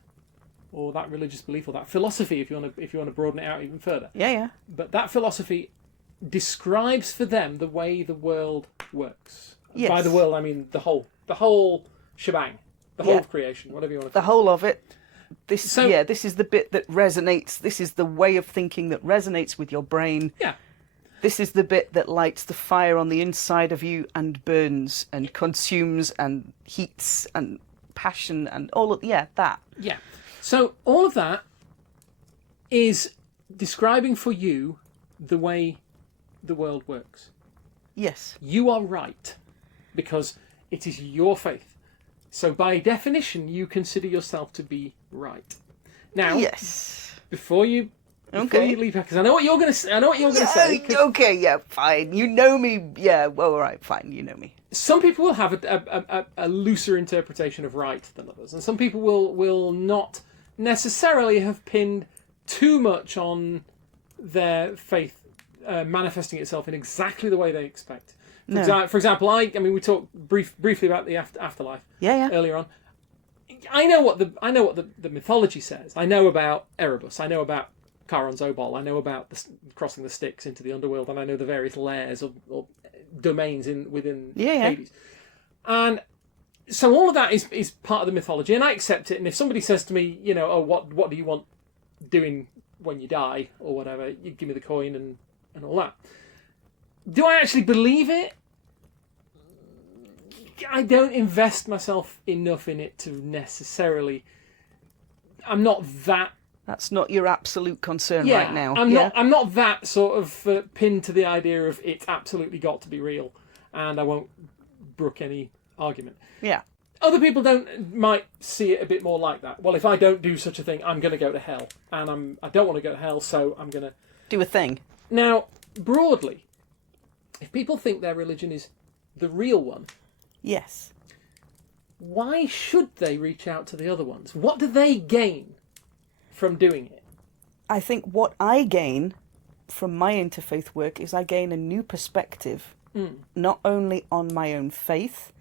or that religious belief, or that philosophy, if you want to broaden it out even further. Yeah. But that philosophy describes for them the way the world works. Yes. By the world, I mean the whole shebang, the whole of creation, whatever you want to. The whole of it. This is the bit that resonates. This is the way of thinking that resonates with your brain. Yeah. This is the bit that lights the fire on the inside of you and burns and consumes and heats and passion and all of that. Yeah. So all of that is describing for you the way the world works. Yes. You are right because it is your faith. So by definition, you consider yourself to be right. Now, yes. Before you leave, because I know what you're going to say. Okay, yeah, fine. You know me. Yeah, well, all right, fine. You know me. Some people will have a looser interpretation of right than others, and some people will not necessarily have pinned too much on their faith manifesting itself in exactly the way they expect. For example, I mean, we talked briefly about the afterlife. Earlier on. I know what the mythology says. I know about Erebus. I know about Charon's Obol. I know about crossing the Styx into the underworld, and I know the various layers or domains within Hades. And so all of that is part of the mythology, and I accept it. And if somebody says to me, what do you want doing when you die or whatever, you give me the coin and all that. Do I actually believe it? I don't invest myself enough in it to necessarily. I'm not that. That's not your absolute concern right now. I'm not that sort of pinned to the idea of it's absolutely got to be real, and I won't brook any argument. Yeah. Other people might see it a bit more like that. Well, if I don't do such a thing, I'm going to go to hell, and I don't want to go to hell, so I'm going to do a thing. Now, broadly, if people think their religion is the real one. Yes. Why should they reach out to the other ones? What do they gain from doing it? I think what I gain from my interfaith work is I gain a new perspective, not only on my own faith,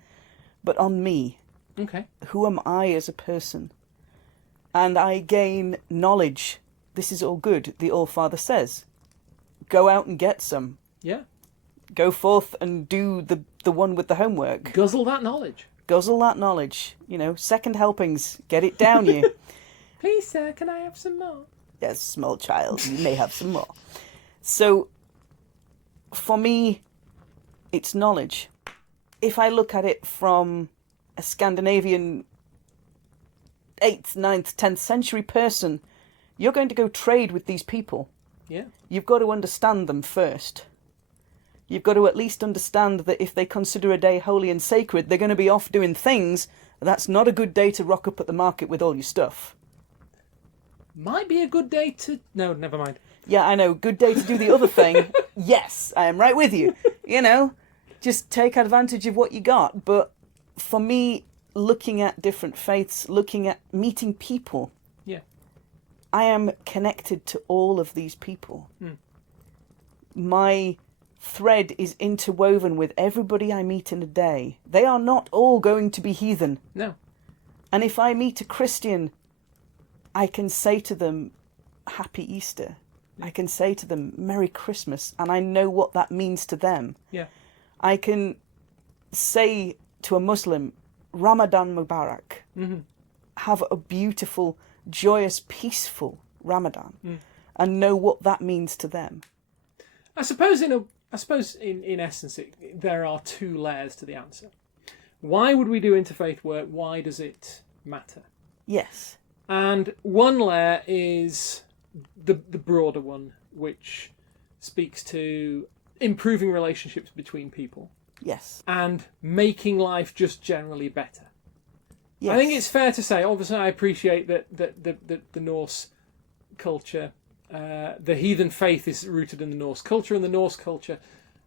but on me. Okay. Who am I as a person? And I gain knowledge. This is all good, the All-Father says. Go out and get some. Yeah. Go forth and do the one with the homework. Guzzle that knowledge. Guzzle that knowledge. Second helpings. Get it down you. Please, sir, can I have some more? Yes, small child. You may have some more. So, for me, it's knowledge. If I look at it from a Scandinavian 8th, 9th, 10th century person, you're going to go trade with these people. Yeah. You've got to understand them first. You've got to at least understand that if they consider a day holy and sacred, they're going to be off doing things. That's not a good day to rock up at the market with all your stuff. Might be a good day to... No, never mind. Yeah, I know. Good day to do the other thing. Yes, I am right with you. Just take advantage of what you got. But for me, looking at different faiths, looking at meeting people, I am connected to all of these people. My thread is interwoven with everybody I meet in a day. They are not all going to be heathen. No. And if I meet a Christian, I can say to them, Happy Easter. I can say to them, Merry Christmas. And I know what that means to them. Yeah. I can say to a Muslim, Ramadan Mubarak. Mm-hmm. Have a beautiful, joyous, peaceful Ramadan. And know what that means to them. I suppose in essence, there are two layers to the answer. Why would we do interfaith work? Why does it matter? Yes. And one layer is the broader one, which speaks to improving relationships between people. Yes. And making life just generally better. Yes. I think it's fair to say, obviously I appreciate that the Norse culture, the heathen faith is rooted in the Norse culture, and the Norse culture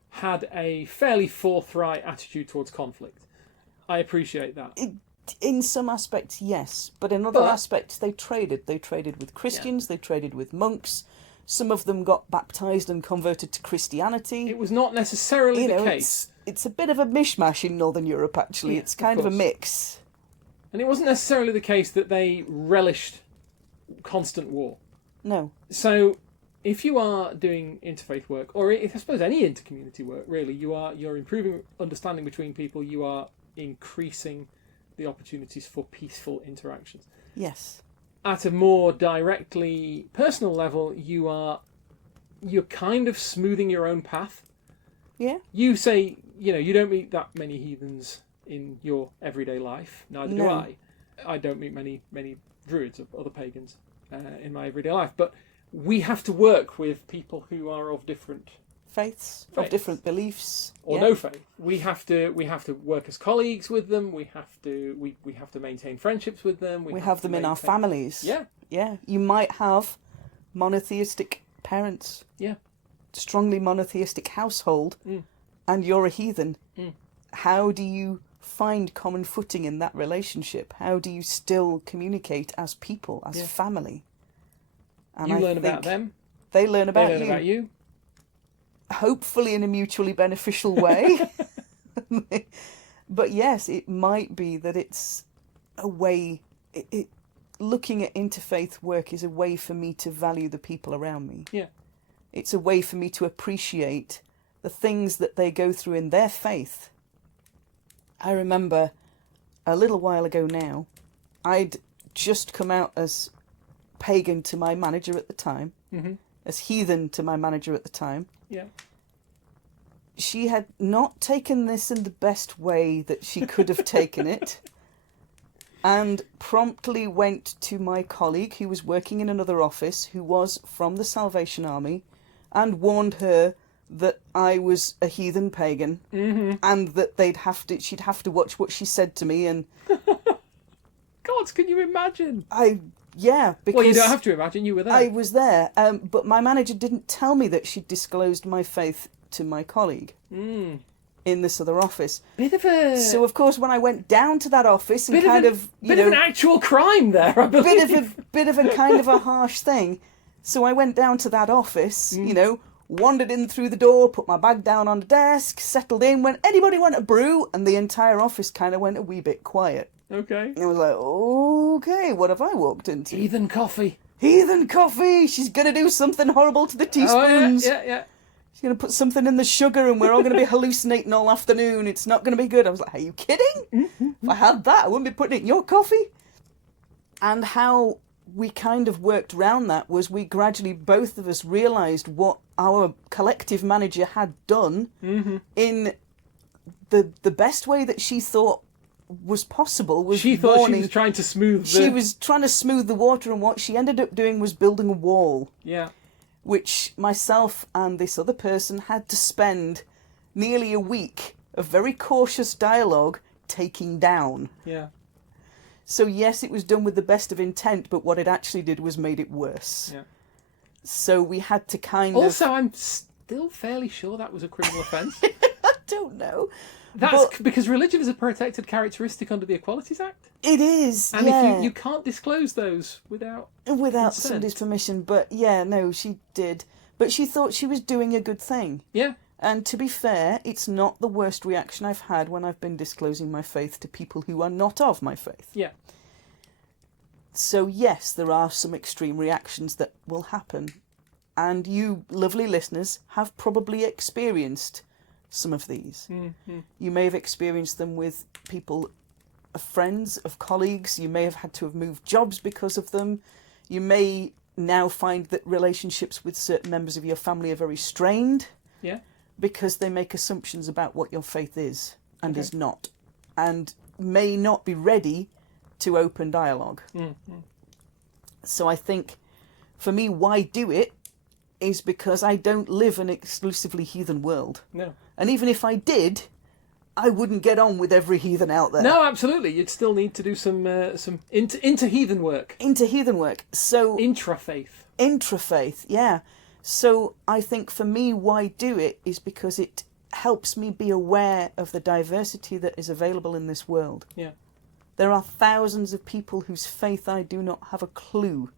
had a fairly forthright attitude towards conflict. I appreciate that. In some aspects, yes. But in other aspects, they traded. They traded with Christians, they traded with monks. Some of them got baptised and converted to Christianity. It was not necessarily the case. It's a bit of a mishmash in Northern Europe, actually. Yeah, it's kind of a mix. And it wasn't necessarily the case that they relished constant war. No. So, if you are doing interfaith work, or I suppose any intercommunity work, really, you're improving understanding between people. You are increasing the opportunities for peaceful interactions. Yes. At a more directly personal level, you're kind of smoothing your own path. Yeah. You say, you don't meet that many heathens in your everyday life. Neither do I. I don't meet many druids or other pagans in my everyday life. But we have to work with people who are of different faiths, of different beliefs, or no faith. We have to work as colleagues with them. We have to maintain friendships with them. We have them in our families. Yeah. You might have monotheistic parents. Yeah. Strongly monotheistic household, and you're a heathen. How do you find common footing in that relationship? How do you still communicate as people, as family? And you learn about them. They learn about you. They learn about you. Hopefully in a mutually beneficial way. But yes, it might be that it's a way... looking at interfaith work is a way for me to value the people around me. Yeah. It's a way for me to appreciate the things that they go through in their faith. I remember a little while ago now, I'd just come out as pagan to my manager at the time, as heathen to my manager at the time. Yeah. She had not taken this in the best way that she could have taken it, and promptly went to my colleague who was working in another office, who was from the Salvation Army, and warned her that I was a heathen pagan, and that she'd have to watch what she said to me. And God, can you imagine? Because well, you don't have to imagine, you were there. I was there, but my manager didn't tell me that she'd disclosed my faith to my colleague in this other office. So of course, when I went down to that office and of an actual crime there, I believe. bit of a kind of a harsh thing. So I went down to that office, wandered in through the door, put my bag down on the desk, settled in, went, anybody want a brew? And the entire office kind of went a wee bit quiet. Okay. And I was like, okay, what have I walked into? Heathen coffee. She's going to do something horrible to the teaspoons. Oh, yeah. She's going to put something in the sugar and we're all going to be hallucinating all afternoon. It's not going to be good. I was like, are you kidding? If I had that, I wouldn't be putting it in your coffee. And how we kind of worked around that was we gradually, both of us, realised what our collective manager had done in the best way that she thought was possible. She thought she was trying to smooth She was trying to smooth the water, and what she ended up doing was building a wall. Yeah. Which myself and this other person had to spend nearly a week of very cautious dialogue taking down. Yeah. So yes, it was done with the best of intent, but what it actually did was made it worse. Yeah. So we had to Also, I'm still fairly sure that was a criminal offence. I don't know. That's because religion is a protected characteristic under the Equalities Act. It is, and if you can't disclose those without consent. Somebody's permission. But yeah, no, she did. But she thought she was doing a good thing. Yeah. And to be fair, it's not the worst reaction I've had when I've been disclosing my faith to people who are not of my faith. Yeah. So yes, there are some extreme reactions that will happen. And you, lovely listeners, have probably experienced some of these. Mm-hmm. You may have experienced them with people, of friends, of colleagues. You may have had to have moved jobs because of them. You may now find that relationships with certain members of your family are very strained. Yeah. Because they make assumptions about what your faith is and is not, and may not be ready to open dialogue. Mm-hmm. So I think, for me, why do it is because I don't live in an exclusively heathen world. No. And even if I did, I wouldn't get on with every heathen out there. No, absolutely. You'd still need to do some inter-heathen work. Inter-heathen work. So Intrafaith. Interfaith, yeah. So I think for me, why do it is because it helps me be aware of the diversity that is available in this world. Yeah. There are thousands of people whose faith I do not have a clue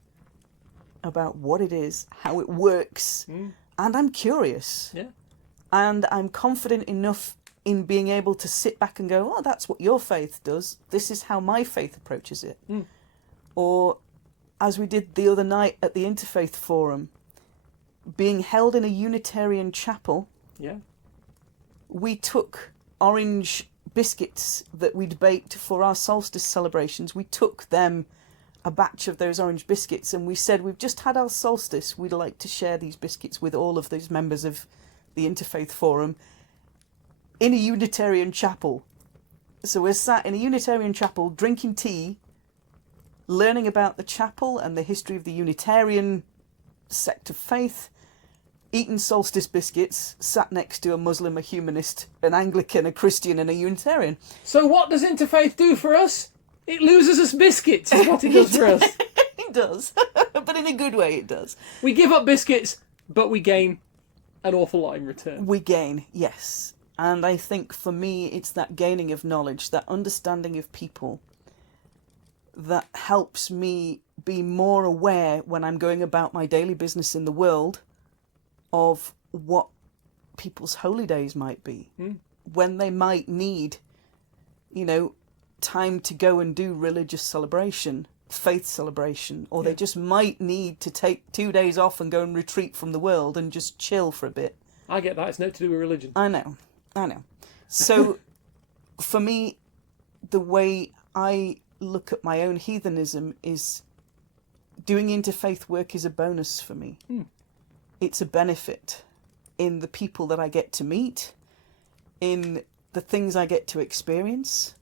about what it is, how it works, and I'm curious. Yeah. And I'm confident enough in being able to sit back and go, oh, that's what your faith does. This is how my faith approaches it. Or, as we did the other night at the Interfaith Forum, being held in a Unitarian chapel, Yeah. we took orange biscuits that we'd baked for our solstice celebrations. We took them, a batch of those orange biscuits, and we said, we've just had our solstice. We'd like to share these biscuits with all of those members of the Interfaith Forum in a Unitarian chapel. So we're sat in a Unitarian chapel drinking tea, learning about the chapel and the history of the Unitarian sect of faith, eating solstice biscuits, sat next to a Muslim, a humanist, an Anglican, a Christian and a Unitarian. So what does Interfaith do for us? It loses us biscuits, is what it does for us. It does, but in a good way it does. We give up biscuits, but we gain an awful lot in return. We gain, yes. And I think for me, it's that gaining of knowledge, that understanding of people that helps me be more aware when I'm going about my daily business in the world of what people's holy days might be, when they might need, time to go and do religious celebration, faith celebration, or they just might need to take 2 days off and go and retreat from the world and just chill for a bit. I get that. It's not to do with religion. I know. So, for me, the way I look at my own heathenism is doing interfaith work is a bonus for me. It's a benefit in the people that I get to meet, in the things I get to experience.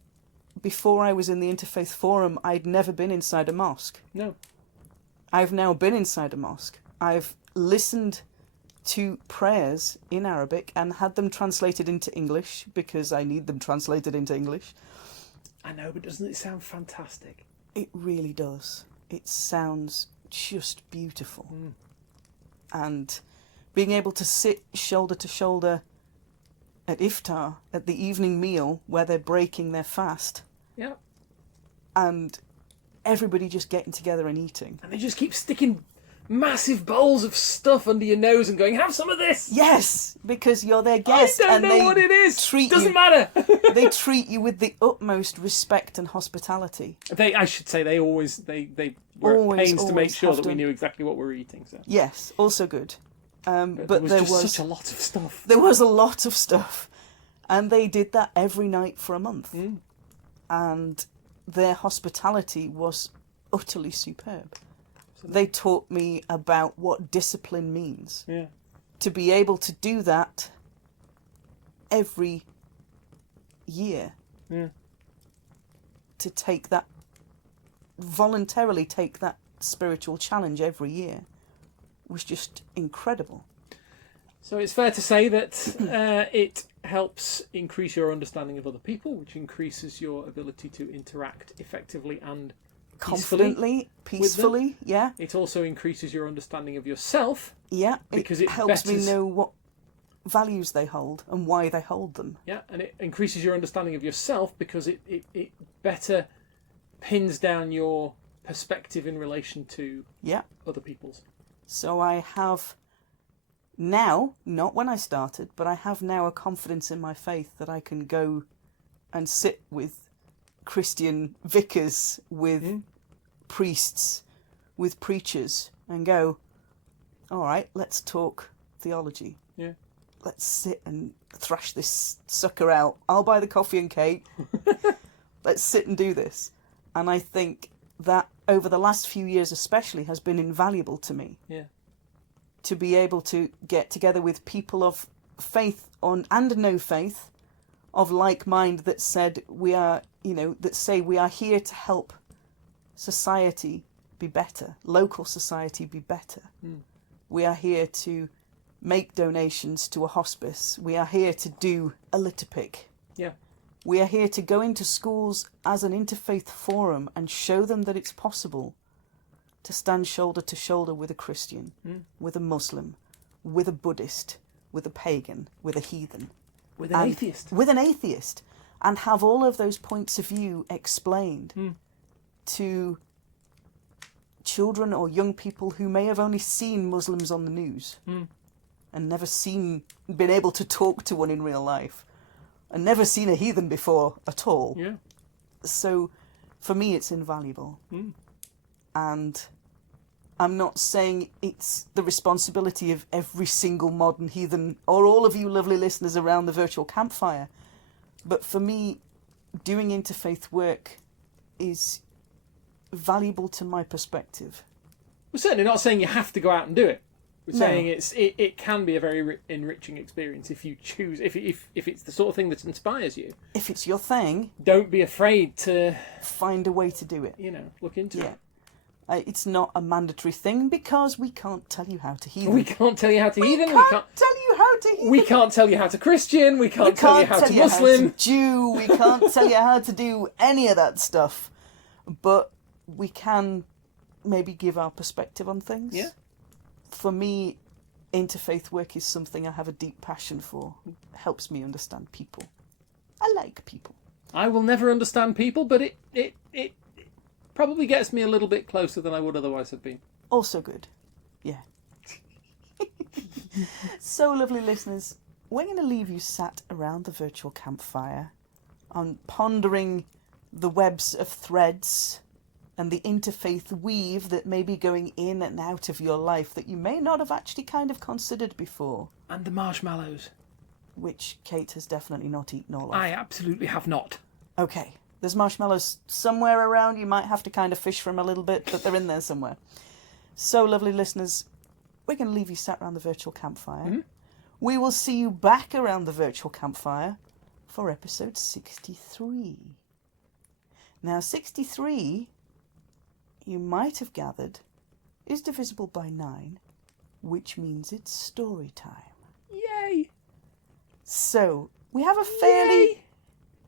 Before I was in the Interfaith Forum, I'd never been inside a mosque. No. I've now been inside a mosque. I've listened to prayers in Arabic and had them translated into English because I need them translated into English. I know, but doesn't it sound fantastic? It really does. It sounds just beautiful. And being able to sit shoulder to shoulder at iftar, at the evening meal where they're breaking their fast. Yeah. And everybody just getting together and eating. And they just keep sticking massive bowls of stuff under your nose and going, have some of this. Yes, because you're their guest. I don't know what it is. Doesn't matter. They treat you with the utmost respect and hospitality. I should say they were at pains to make sure that we knew exactly what we were eating. So. Yes, also good. But there was such a lot of stuff. There was a lot of stuff. And they did that every night for a month. And their hospitality was utterly superb. They taught me about what discipline means. Yeah. To be able to do that every year. Yeah. To voluntarily take that spiritual challenge every year was just incredible. So it's fair to say that it helps increase your understanding of other people, which increases your ability to interact effectively and confidently, peacefully, yeah. It also increases your understanding of yourself. Yeah, because it helps me know what values they hold and why they hold them. Yeah, and it increases your understanding of yourself because it better pins down your perspective in relation to other people's. So I have now, not when I started, but I have now a confidence in my faith that I can go and sit with Christian vicars, with priests, with preachers, and go, all right, let's talk theology. Yeah. Let's sit and thrash this sucker out. I'll buy the coffee and cake. Let's sit and do this. And I think that over the last few years especially has been invaluable to me. Yeah. To be able to get together with people of faith and no faith, of like mind, that said we are, that say we are here to help society be better, local society be better. We are here to make donations to a hospice. We are here to do a litter pick. Yeah. We are here to go into schools as an interfaith forum and show them that it's possible to stand shoulder to shoulder with a Christian, with a Muslim, with a Buddhist, with a pagan, with a heathen. With an atheist. With an atheist. And have all of those points of view explained to children or young people who may have only seen Muslims on the news and never been able to talk to one in real life and never seen a heathen before at all. Yeah. So for me, it's invaluable. And I'm not saying it's the responsibility of every single modern heathen or all of you lovely listeners around the virtual campfire. But for me, doing interfaith work is valuable to my perspective. We're certainly not saying you have to go out and do it. We're saying it can be a very enriching experience if you choose, if it's the sort of thing that inspires you. If it's your thing, don't be afraid to find a way to do it. Look into it. It's not a mandatory thing because we can't tell you how to heathen. We can't tell you how to heathen. We can't tell you how to heathen. We can't tell you how to Christian. We can't tell you how to Muslim. How to Jew. We can't tell you how to do any of that stuff. But we can maybe give our perspective on things. Yeah. For me, interfaith work is something I have a deep passion for. It helps me understand people. I like people. I will never understand people, but it probably gets me a little bit closer than I would otherwise have been. Also good. Yeah. So, lovely listeners, we're going to leave you sat around the virtual campfire on pondering the webs of threads and the interfaith weave that may be going in and out of your life that you may not have actually kind of considered before. And the marshmallows. Which Kate has definitely not eaten all of. I absolutely have not. Okay. There's marshmallows somewhere around. You might have to kind of fish for them a little bit, but they're in there somewhere. So, lovely listeners, we're going to leave you sat around the virtual campfire. We will see you back around the virtual campfire for episode 63. Now, 63, you might have gathered, is divisible by 9, which means it's story time. Yay! So, we have a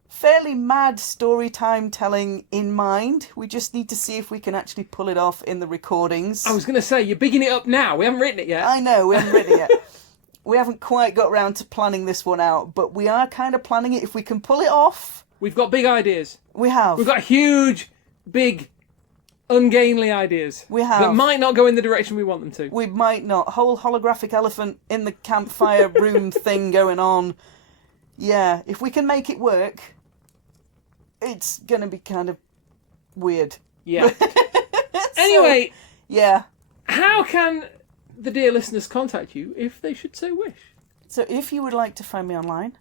fairly mad story time telling in mind. We just need to see if we can actually pull it off in the recordings. I was going to say, you're bigging it up now. We haven't written it yet. I know, we haven't written it yet. We haven't quite got round to planning this one out, but we are kind of planning it. If we can pull it off... We've got big ideas. We have. We've got huge, big, ungainly ideas. We have. That might not go in the direction we want them to. We might not. Whole holographic elephant in the campfire room thing going on. Yeah, if we can make it work... It's going to be kind of weird. Yeah. Anyway. Yeah. How can the dear listeners contact you if they should so wish? So if you would like to find me online,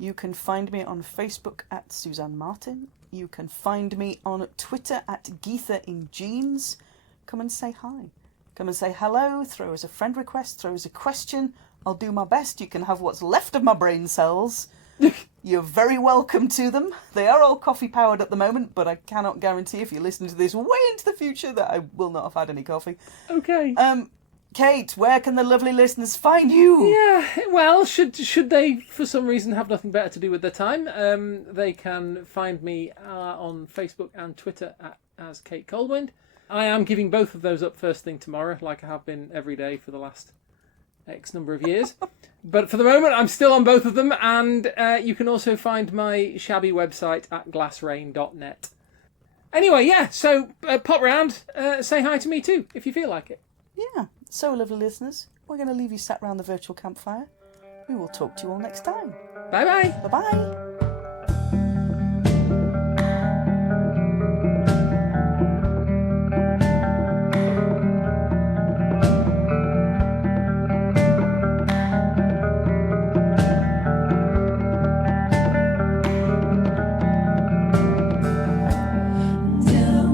you can find me on Facebook at Suzanne Martin. You can find me on Twitter at Geetha in Jeans. Come and say hi. Come and say hello. Throw us a friend request. Throw us a question. I'll do my best. You can have what's left of my brain cells. You're very welcome to them. They are all coffee-powered at the moment, but I cannot guarantee if you listen to this way into the future that I will not have had any coffee. Okay. Kate, where can the lovely listeners find you? Yeah, well, should they, for some reason, have nothing better to do with their time, they can find me on Facebook and Twitter as Kate Coldwind. I am giving both of those up first thing tomorrow, like I have been every day for the last X number of years. But for the moment, I'm still on both of them, and you can also find my shabby website at glassrain.net. Anyway, yeah, so pop round, say hi to me too, if you feel like it. Yeah, so lovely listeners, we're going to leave you sat round the virtual campfire. We will talk to you all next time. Bye-bye. Bye-bye. Still